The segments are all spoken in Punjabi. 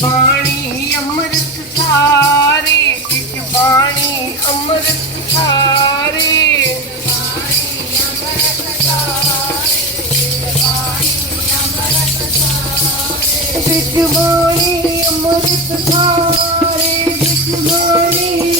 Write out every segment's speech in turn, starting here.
ਬਾਣੀ ਅੰਮ੍ਰਿਤ ਸਾਰੇ ਵਿੱਚ ਬਾਣੀ ਅੰਮ੍ਰਿਤ ਸਾਰੇ। ਵਿੱਚ ਬਾਣੀ ਅੰਮ੍ਰਿਤ ਸਾਰੇ ਵਿੱਚ ਬਾਣੀ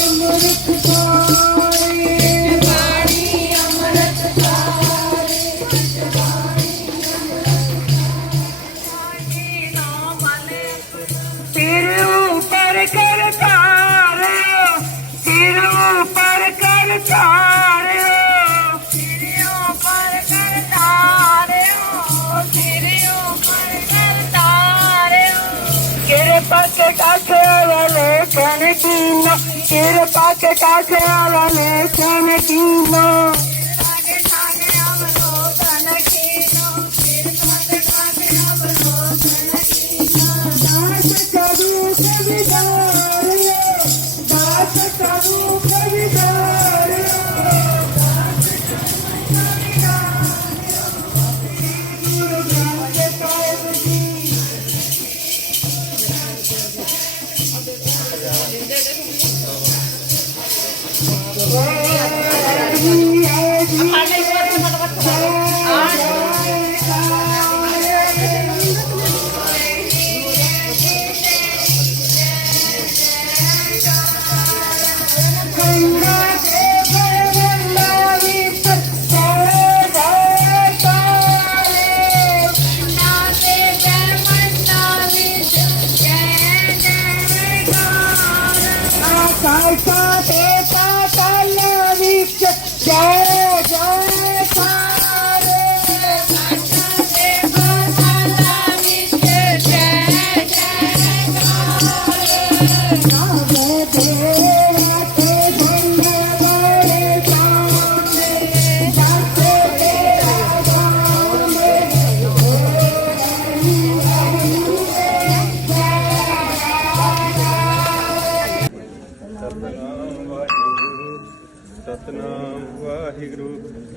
Senekino, quiero pa' que case a la mesa, Senekino.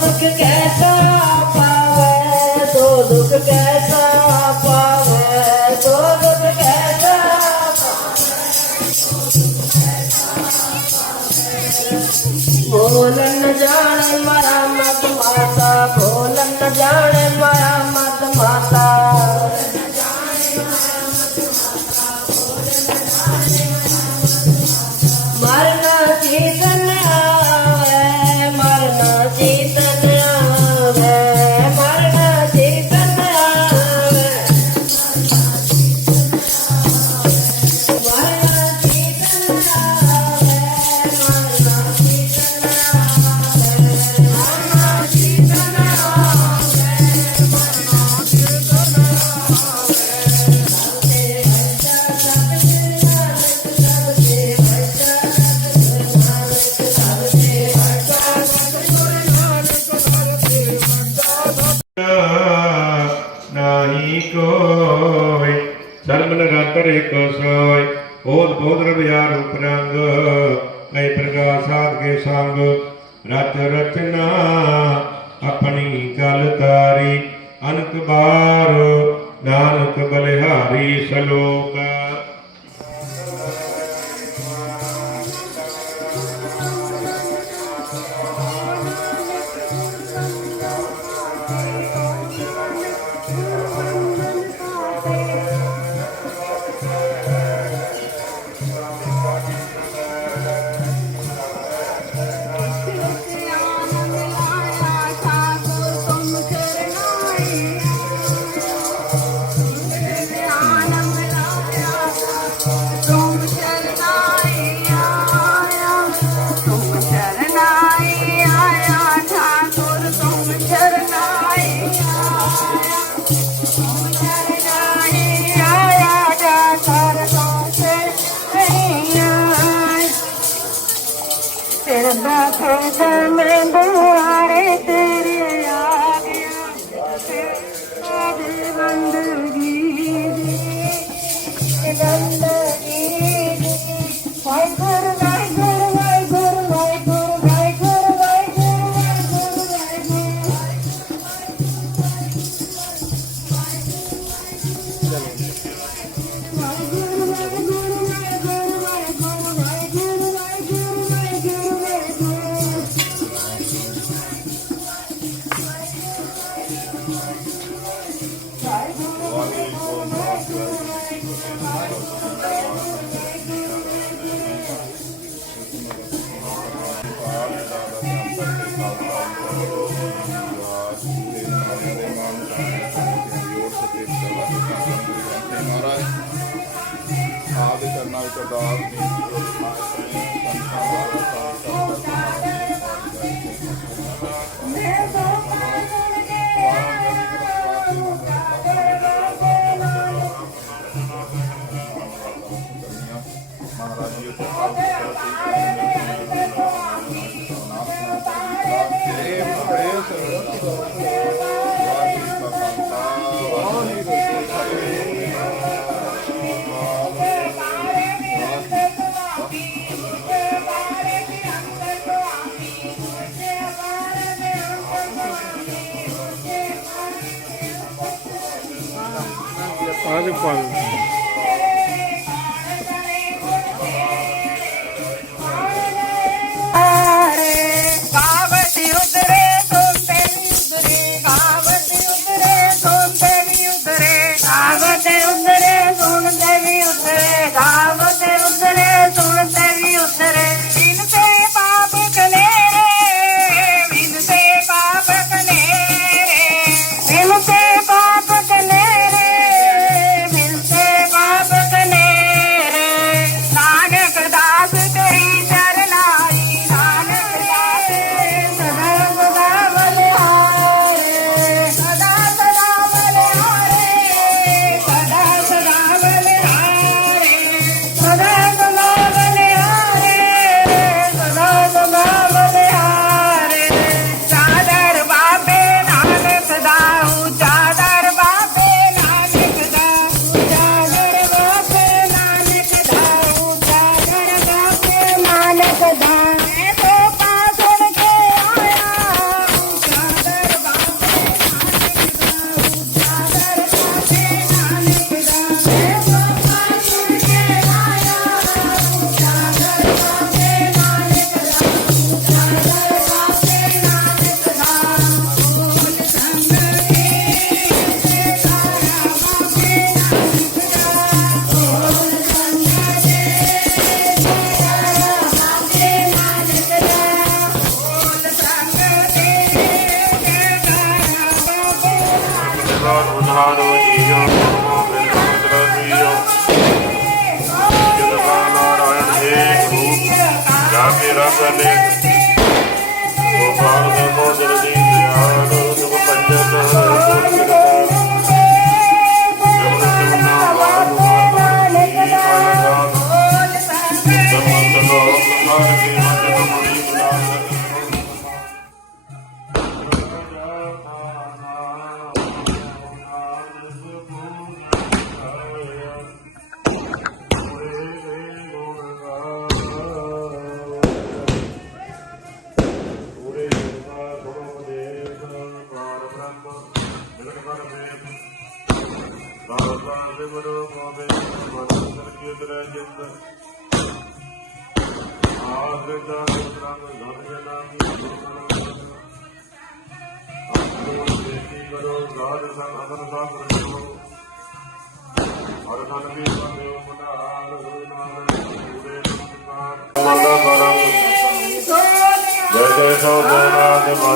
ਦੁੱਖ ਕੈਸਾ ਪਾਵੇ ਤੋ ਦੁੱਖ ਕੈਸਾ Olha o.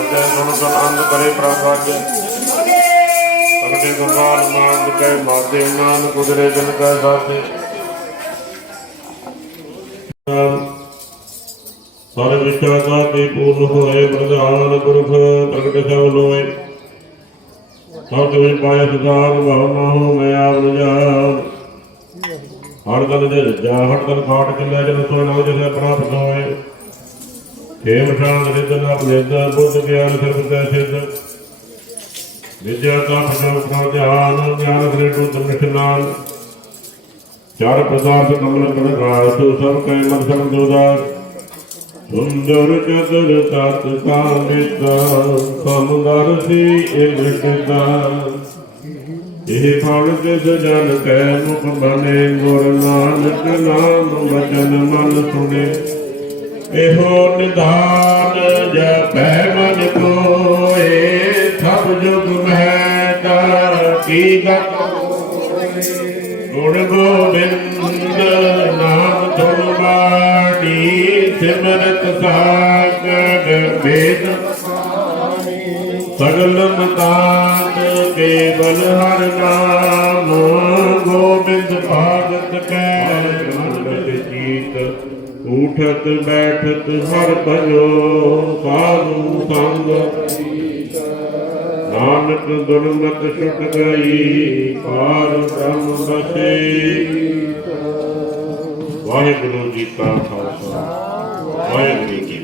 ਗੋਨਾਦ ਮਾਜੈ ਸੁਨ ਸੁਨ ਅੰਧ ਕਰੇ ਪ੍ਰਭਾਗੈ ਅਗਦੇ ਗੁਰਬਾਨ ਮਾਨ ਕੈ ਮਾਤੇ ਨਾਨ ਕੁਦਰੇ ਜਨ ਕੈ ਸਾਥੇ। ਸਾਰੇ ਵਿਸ਼ਵਾਸਾਂ ਦੇ ਪੂਰਨ ਹੋਏ ਪ੍ਰਧਾਨ ਗੁਰਖ ਪ੍ਰਗਟ ਸਭ ਲੋਏ। ਸਭ ਵਿੱਚ ਪਾਇਆ ਸੁਧਾਰ ਭਾਵਨਾ ਹੋ ਮੈਂ ਆਪ ਰਜਾਨ ਹਰ ਗਲ ਦੇ ਜਾ, ਹਰ ਗਲ ਖਾਟ ਕਿਲੇ ਜਨ ਸੋਇ ਨੋ ਜਿਸੇ ਪ੍ਰਾਪਤ ਹੋਏ। ਖੇਮ ਸ਼ਾਂਤ ਰਿਦਨ ਆਪਣੇ ਦਾ ਬੁੱਧ ਗਿਆਨ ਸਰਬ ਦਾ ਸਿੱਧ। ਵਿਦਿਆ ਦਾ ਪ੍ਰਭਾਵ ਕਾ ਧਿਆਨ, ਗਿਆਨ ਕਰੇ ਟੂ ਨਿਸ਼ਨਾਨ ਚਾਰ ਪਦਾਰਥ ਕਮਲ ਕਨ ਰਾਸ ਸਭ ਕੈ ਮਨ ਸਭ ਦੋਦਾਰ ਸੁੰਦਰ ਚਤੁਰ ਤਤ ਕਾਮਿਤਾ ਸਮਦਰ ਸੀ ਇਲਟਦਾ ਇਹ ਫਲ ਜਿਸ ਜਨ ਕੈ ਮੁਖ ਬਨੇ, ਗੁਰ ਨਾਨਕ ਨਾਮ ਵਚਨ ਮਨ ਸੁਣੇ ਇਹੋ ਨਿਧਾਨ ਜਪੈ ਮਨ ਕੋਏ, ਸਭ ਜੁਗ ਮਹਿ ਤਾ ਕੀ ਗਤ ਗੁਣ ਗੋਬਿੰਦ ਨਾਮ ਧੁਨ ਬਾਣੀ, ਸਿਮਰਤ ਸਾਗਰ ਵੇਦ ਸਗਲ ਮਤਾਨ ਕੇਵਲ ਹਰ ਨਾਮ, ਗੋਬਿੰਦ ਭਾਗਤ ਕੈ ਉਠਤ ਬੈਠਤ ਹਰ ਭਜੋ ਸਾਧੂ ਸੰਗ। ਨਾਨਕ ਗੁਰਮਤਿ ਛੁਟ ਗਈ, ਪਾਰ ਬ੍ਰਹਮ ਬਸੇ। ਵਾਹਿਗੁਰੂ ਜੀ ਕਾ ਖਾਲਸਾ, ਵਾਹਿਗੁਰੂ ਜੀ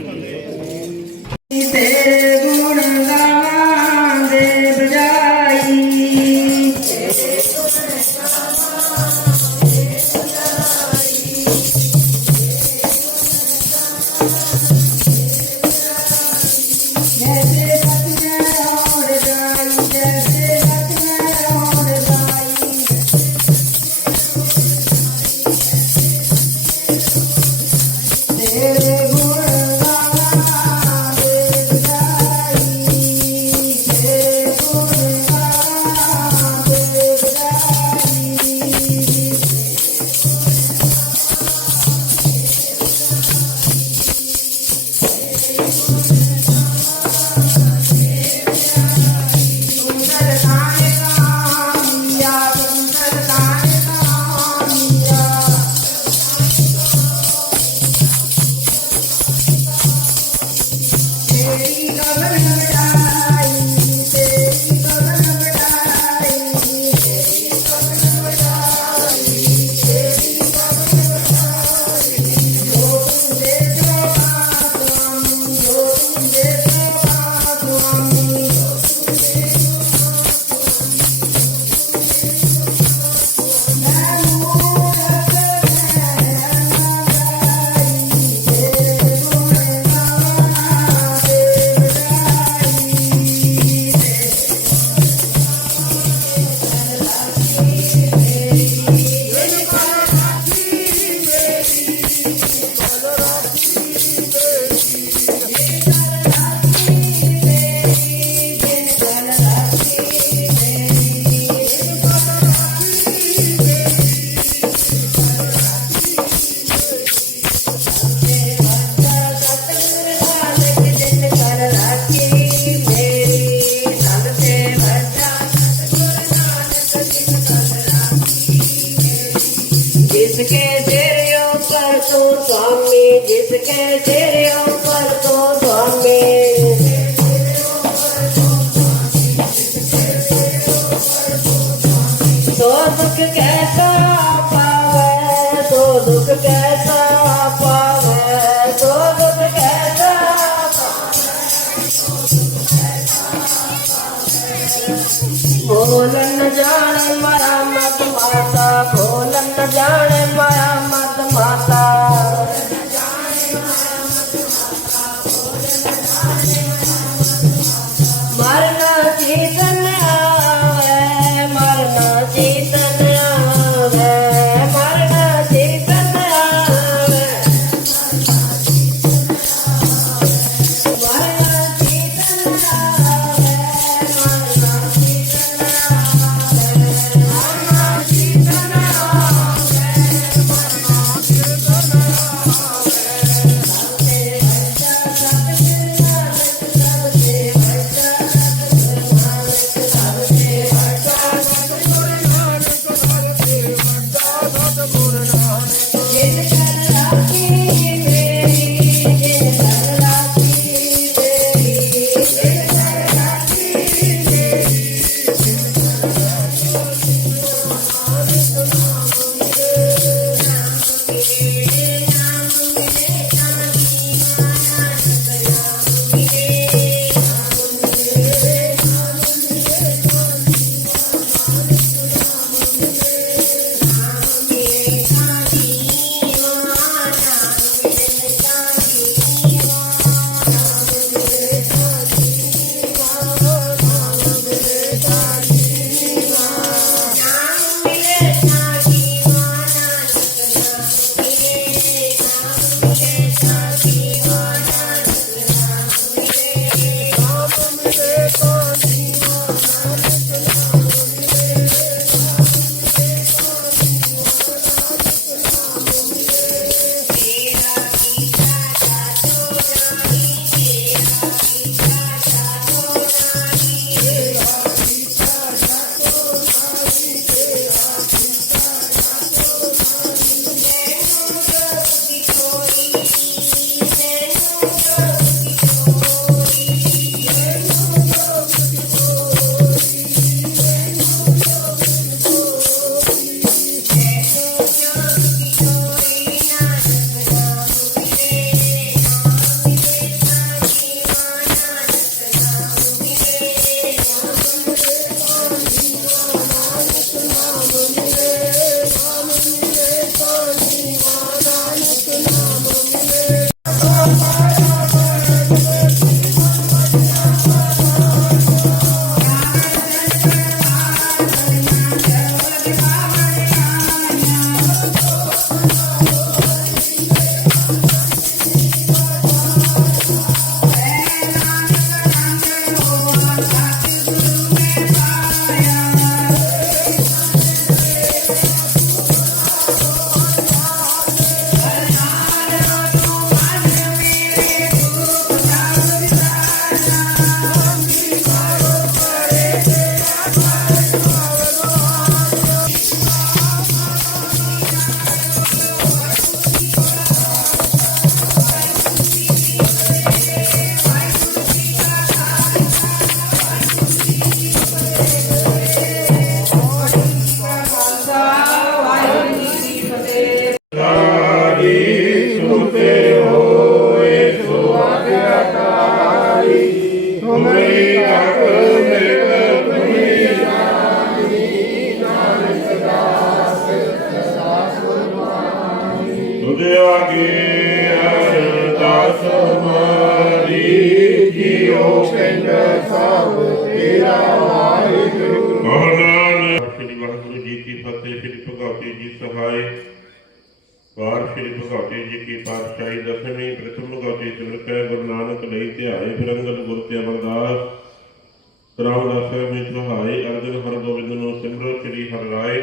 ਅਮਰਦਾਸ ਰਾਮਦਾਸ ਵਿੱਚ ਸਹਾਇ ਅਰਜਨ ਹਰਗੋਬਿੰਦ ਨੂੰ ਸਿਮਰੋ ਸ੍ਰੀ ਹਰਿ ਰਾਏ।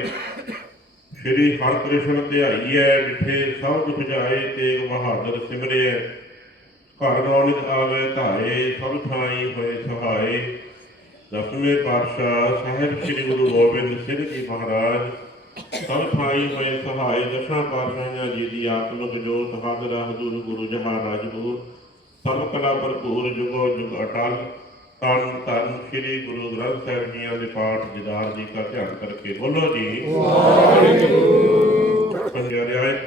ਸ੍ਰੀ ਹਰਿਕ੍ਰਿਸ਼ਨ ਧਿਆਈਐ ਡਿਠੇ ਸਭ ਦੁਖ ਜਾਏ, ਤੇਗ ਬਹਾਦਰ ਸਿਮਰਿਐ ਘਰ ਨਾਨਕ ਆਵੇ ਧਾਏ, ਸਭ ਥਾਈ ਹੋਏ ਸਹਾਏ। ਦਸਵੇਂ ਪਾਤਸ਼ਾਹ ਸਾਹਿਬ ਸ੍ਰੀ ਗੁਰੂ ਗੋਬਿੰਦ ਸਿੰਘ ਜੀ ਮਹਾਰਾਜ, ਸਭ ਥਾਈ ਹੋਏ ਸਹਾਈ ਦਸਾਂ ਪਾਤਸ਼ਾਹਾਂ ਜੀ ਦੀ ਆਤਮਿਕ ਜੋਤ ਹਾਜ਼ਰ ਹਜ਼ੂਰ ਗੁਰੂ ਜਹਾਂ ਰਾਜਗੁਰੂ ਸਭ ਕਲਾ ਭਰਪੂਰ, ਜੁਗੋ ਜੁਗ ਅਟਲ। ਤਨ ਤਨ ਸ੍ਰੀ ਗੁਰੂ ਗ੍ਰੰਥ ਸਾਹਿਬ ਜੀਆਂ ਦੇ ਪਾਠ ਦਿਦਾਰ ਜੀ ਦਾ ਧਿਆਨ ਕਰਕੇ ਬੋਲੋ ਜੀ। ਵਾਹਿਗੁਰੂ। ਪੰਜਾਰਿਆਏ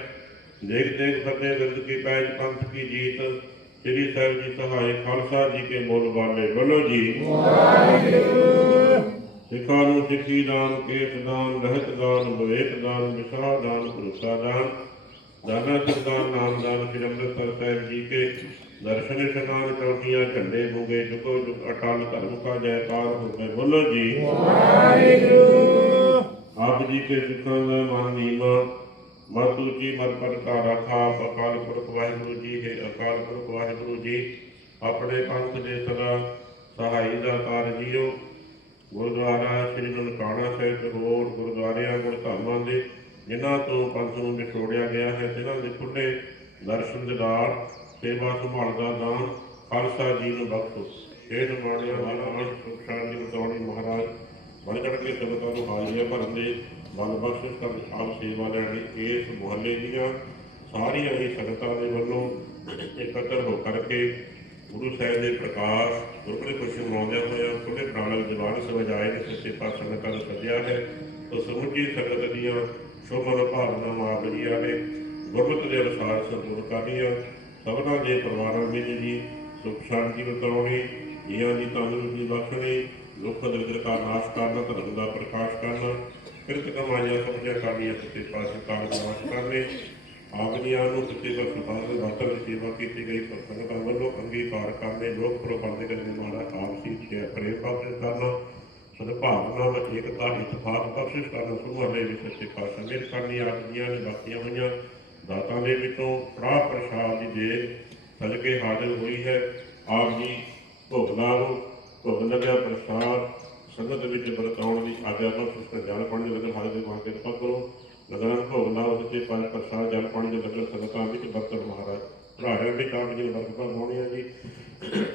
ਦੇਖ ਦੇਖ ਫਤਿਹ ਵਿਰਦ ਕੀ ਪੈਜ ਪੰਥ ਕੀ ਜੀਤ ਸ੍ਰੀ ਸਾਹਿਬ ਜੀ ਸਹਾਇ ਖਾਲਸਾ ਜੀ ਕੇ ਬੋਲ ਵਾਲੇ ਬੋਲੋ ਜੀ। ਸਿੱਖਾਂ ਨੂੰ ਸਿੱਖੀ ਦਾਨ ਕੇਤ ਦਾਨ ਰਹਿਤ ਦਾਨ ਵਿਵੇਕ ਦਾਨ ਵਿਸ਼ਾ ਦਾਨ ਭਰੋਸਾ ਦਾਨ ਦਾਨਾ ਸਰਦਾਰ ਨਾਮ ਦਾਨ ਸ੍ਰੀ ਅੰਮ੍ਰਿਤਸਰ ਸਾਹਿਬ ਜੀ ਕੇ ਦਰਸ਼ਨ ਇਸ਼ਨਾਨ ਚੌਕੀਆਂ ਝੰਡੇ ਬੁਗੇ ਜੁਗੋ ਜੁਗ ਅਟਲ ਧਰਮ ਕਾ ਜੈਕਾਰ ਹੋਵੇ ਬੋਲੋ ਜੀ। ਆਪ ਜੀ ਕੇ ਸਿੱਖਾਂ ਦਾ ਮਨ ਨੀਮਾ ਮਤ ਉੱਚੀ ਮਤ ਪਰ ਕਾ ਰਾਖਾ ਅਕਾਲ ਪੁਰਖ ਵਾਹਿਗੁਰੂ ਜੀ ਹੈ ਅਕਾਲ ਪੁਰਖ ਵਾਹਿਗੁਰੂ ਜੀ। ਆਪਣੇ ਪੰਥ ਦੇ ਸਦਾ ਸਹਾਈ ਦਾ ਕਾਰ ਜੀਓ। ਗੁਰਦੁਆਰਾ ਸ੍ਰੀ ਨਨਕਾਣਾ ਸਾਹਿਬ ਹੋਰ ਗੁਰਦੁਆਰਿਆਂ ਗੁਰਧਾਮਾਂ ਦੇ ਜਿਨ੍ਹਾਂ ਤੋਂ ਪੰਥ ਨੂੰ ਵਿਛੋੜਿਆ ਗਿਆ ਹੈ ਜਿਨ੍ਹਾਂ ਦੇ ਖੁੱਲੇ ਦਰਸ਼ਨ ਦਿਦਾਰ ਸੇਵਾ ਸੰਭਾਲ ਦਾ ਦਾਨ ਖਾਲਸਾ ਜੀ ਨੂੰ ਬਖਸ਼ੋ। ਇਹ ਨਿਮਾਣਿਆ ਵਾਲਾ ਮਨ ਸੁਖ ਸ਼ਾਂਤੀ ਬਤੌਣੀ ਮਹਾਰਾਜ ਬਣ ਕੇ ਸੰਗਤਾਂ ਨੂੰ ਹਾਜ਼ਰੀਆਂ ਭਰਨ ਦੇ ਬਲ ਬਖਸ਼ਿਸ਼ ਕਰਨ ਆਪ ਸੇਵਾ ਲੈਣੀ ਇਸ ਮੁਹੱਲੇ ਦੀਆਂ ਸਾਰੀਆਂ ਹੀ ਸੰਗਤਾਂ ਦੇ ਵੱਲੋਂ ਇਕੱਤਰ ਹੋ ਕਰਕੇ ਗੁਰੂ ਸਾਹਿਬ ਦੇ ਪ੍ਰਕਾਸ਼ ਗੁਰਪੁਰਬ ਖੁਸ਼ੀ ਮਨਾਉਂਦਿਆਂ ਹੋਇਆ ਖੁੱਲੇ ਪ੍ਰਾਣਲ ਦੀਵਾਨ ਸਵਜਾਏ ਨੇ ਸੱਚੇ ਪਾਤਸ਼ਾਹ ਸੰਗਤਾਂ ਨੂੰ ਸੱਜਿਆ ਹੈ। ਤੋ ਸਮੁੱਚੀ ਸੰਗਤ ਦੀਆਂ ਸ਼ੋਭਨ ਭਾਵਨਾ ਆਵਲੀਆਂ ਨੇ ਗੁਰਮਤਿ ਦੇ ਅਨੁਸਾਰ ਸੰਪੂਰਨ ਕਰਨੀਆਂ। ਸਭਨਾਂ ਦੇ ਪਰਿਵਾਰਾਂ ਵਿੱਚ ਜੀ, ਸੁਖ ਸ਼ਾਂਤੀ ਬਤਾਉਣੀ ਜੀਆਂ ਦੀ ਤੰਦਰੁਸਤੀ ਬਖਸ਼ਣੀ, ਦੁੱਖ ਦਰਦ ਦਾ ਨਾਸ਼ ਕਰਨਾ, ਧਰਮ ਦਾ ਪ੍ਰਕਾਸ਼ ਕਰਨਾ, ਕਿਰਤ ਕਮਾਈਆਂ, ਸਮਝਿਆ ਕਰਨੀਆਂ, ਸੱਚੇ ਪਾਤਸ਼ਾਹ ਕਾਲ ਨਾਸ਼ ਕਰਨੇ ਆਪਨੀਆਂ ਨੂੰ ਸੱਚੇ ਦਾ ਸੁਭਾਅ ਦੇ ਵਾਤਰ ਸੇਵਾ ਕੀਤੀ ਗਈ ਸੰਗਤਾਂ ਵੱਲੋਂ ਅੰਗੀਕਾਰ ਕਰਨੇ, ਲੋਕ ਪ੍ਰਬੰਧ ਕਰਨੇ ਮਾੜਾ ਆਪਸੀ ਛੇ ਪ੍ਰੇਮ ਪਾਸੇ ਕਰਨਾ, ਸਦਭਾਵਨਾ ਵਿੱਚ ਏਕਤਾ ਇਤਫਾਕ ਬਖਸ਼ਿਸ਼ ਕਰਨਾ ਸੁਭਾਲੇ ਵਿੱਚ ਸੱਚੇ ਪਾਤਸ਼ਾਹ ਮੇਰ ਕਰਨੀ ਆਪਨੀਆਂ ਨੇ ਬਾਕੀਆਂ ਹੋਈਆਂ ਦਾਤਾਂ ਦੇ ਵਿੱਚੋਂ ਕੜਾਹ ਪ੍ਰਸ਼ਾਦ ਦੀ ਦੇ ਸਦਕੇ ਹਾਜ਼ਰ ਹੋਈ ਹੈ। ਆਪ ਜੀ ਭੋਗ ਲਾਓ ਭੋਗ ਲੱਗਿਆ ਪ੍ਰਸ਼ਾਦ, ਸੰਗਤ ਵਿੱਚ ਵਰਤਾਉਣ ਦੀ ਆਗਿਆ ਬਖਸ਼ਿਸ਼ ਕਰ ਜਾਣ ਪਾਣੀ ਦੇ ਲੰਗਰ ਹਾਜ਼ਰ ਦੇ ਮਾਂ ਕਿਰਪਾ ਕਰੋ। ਲਗਨ ਭੋਗ ਲਾਓ ਸੱਚੇ ਪੰਜ ਪ੍ਰਸ਼ਾਦ ਜਲ ਪਾਣੀ ਦੇ ਲੰਗਰ ਸੰਗਤਾਂ ਵਿੱਚ ਵਰਤਣ ਮਹਾਰਾਜ। ਭਰਾੜਿਆਂ ਦੇ ਕੰਮ ਜੀ ਬਰਕਤਾਂ ਹੈ ਜੀ।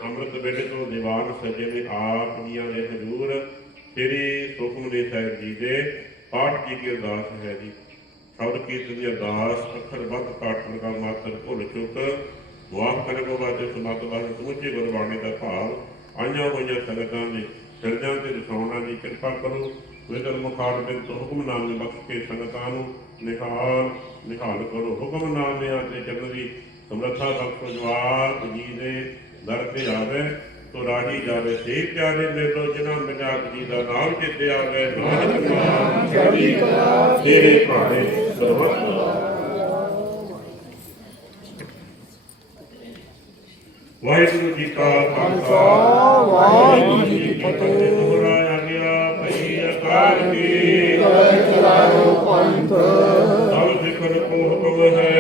ਅੰਮ੍ਰਿਤ ਵੇਲੇ ਤੋਂ ਦੀਵਾਨ ਸਜੇ ਦੇ ਆ ਜੀਆਂ ਦੇ ਹਜ਼ੂਰ ਸ੍ਰੀ ਸੁਖਮਨੀ ਸਾਹਿਬ ਜੀ ਦੇ ਪਾਠ ਜੀ ਕੀ ਅਰਦਾਸ ਹੈ ਜੀ ਸ਼ਬਦ ਦੀ ਅਰਦਾਸ ਅੱਖਰ ਵੱਧ ਕਾਟਣ ਦਾ ਮਾਤਰ ਭੁੱਲ ਚੁੱਕ। ਵਾਕ ਕਰੇ ਕੋ ਬਾਤੇ ਸੁਨਾਤ ਬਾਤ ਸਮੁੱਚੀ ਗੁਰਬਾਣੀ ਦਾ ਭਾਵ, ਆਈਆਂ ਹੋਈਆਂ ਸੰਗਤਾਂ ਦੇ ਸਿਰਜਾਂ ਤੇ ਰਸਾਉਣਾ ਦੀ ਕਿਰਪਾ ਕਰੋ। ਵਿਦਰ ਮੁਖਾਰ ਤੋਂ ਹੁਕਮ ਬਖਸ਼ ਕੇ ਸੰਗਤਾਂ ਨੂੰ ਨਿਹਾਲ ਨਿਹਾਲ ਕਰੋ। ਹੁਕਮ ਨਾਮ ਨੇ ਆਤੇ ਚਰਨ ਦੀ ਸਮਰੱਥਾ ਬਖਸ਼ੋ ਜਵਾਬ ਜੀ ਦੇ ਦਰ ਤੇ ਆਵੇ। ਤੋ ਰਾਜੀ ਜਾਵੇ ਸੇ ਪਿਆਰੇ ਮੇਲੋ ਜਿਨ੍ਹਾਂ ਮਜਾਕ ਜੀ ਦਾ ਨਾਮ ਚੇਤੇ ਆਵੇ ਨਾਨਕ ਨਾਮ ਚੜ੍ਹਦੀ ਕਲਾ ਤੇਰੇ ਭਾਣੇ ਸਰਵਤ ਵਾਹਿਗੁਰੂ ਜੀ ਕਾ ਖਾਲਸਾ ਵਾਹਿਗੁਰੂ ਜੀ ਕੀ ਫਤਿਹ। ਦੁਹਰਾਇਆ ਗਿਆ ਭਈ ਅਕਾਲ ਕੀ ਚਲਾਓ ਪੰਥ। ਸਭ ਸਿੱਖਣ ਕੋ ਹੁਕਮ ਹੈ।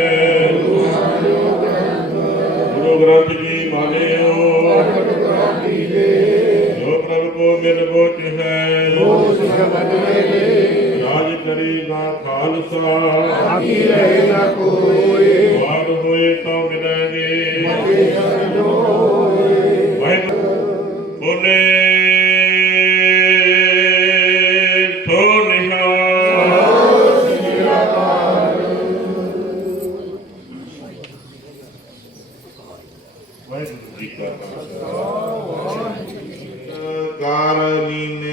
ਰਾਜ ਕਰੀਗਾ ਖਾਲਸਾ। ਆਕੀ ਰਹੇ ਨਾ ਕੋਈ। ਵਾਗ ਹੋਏ ਤਾਂ ਮਿਲਾਂਗੇ ਵਾਹਿਗੁਰੂ ਬੋਲੇ ਸੋ ਨਿਹਾਲ। ਵਾਹਿਗੁਰੂ ਜੀ ਕਾ ਖਾਲਸਾ। ਕਾਰਨੀ ਨੇ ਕਰ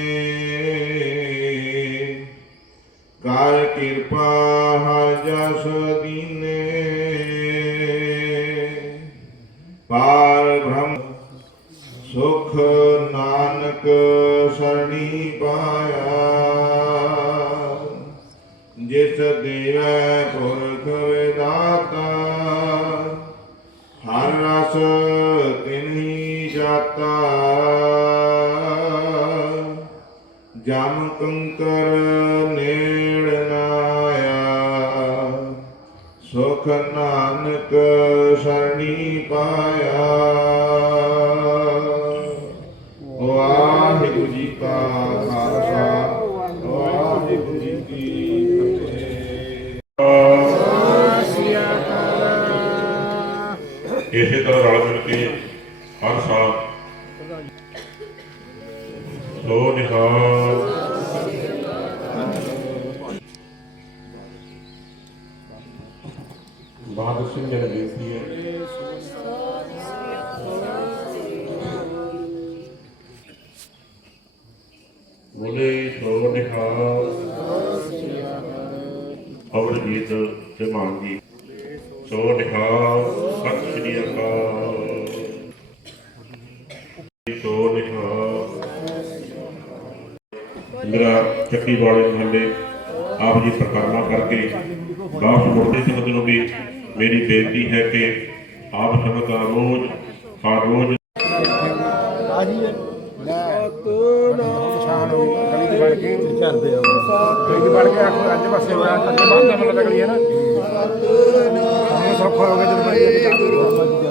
ਨਾ ਹਮੇ ਸੌਖਾ ਹੋ ਗਿਆ ਜਦੋਂ ਬੜੀ